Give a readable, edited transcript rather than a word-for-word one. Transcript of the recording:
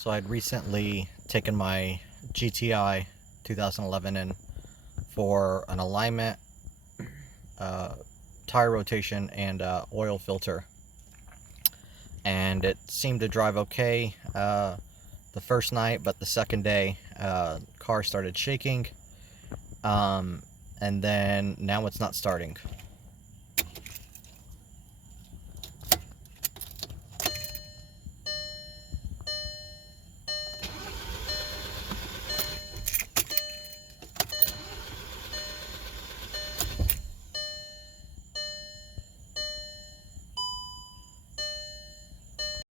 So I'd recently taken my GTi 2011 in for an alignment, tire rotation, and oil filter, and it seemed to drive okay the first night, but the second day car started shaking, and then now it's not starting.